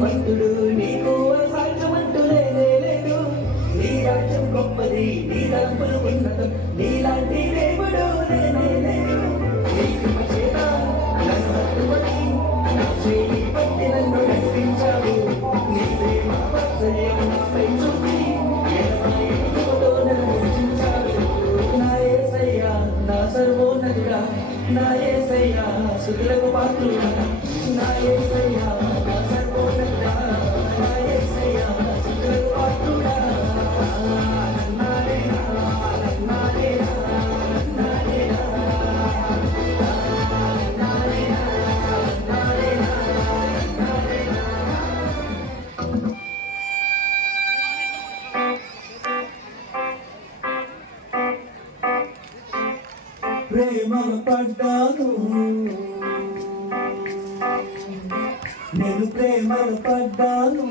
నీతిమంతుడు నీకు అసాధ్యమంటూ లేదు. నీ రాజ్యం గొప్పది, నీ తలంపులు ఉన్నతం, నీలాంటి దేవుడు లేదు. నీకు చేత నన్ను పట్టుకొని నా చేయి పట్టి నన్ను నడిపించావు. నీ ప్రేమ వాత్సల్యం నాపై చూపి ఎడమతో నన్ను రక్షించావు. నా యేసయ్యా నా సర్వోన్నతుడా, నా యేసయ్యా స్తుతులకు పాత్రుడా, నా యేసయ్యా నా సర్వోన్నతుడా, నా యేసయ్యా స్తుతులకు పాత్రుడా. ప్రేమను పడ్డాను, నేను ప్రేమను పడ్డాను.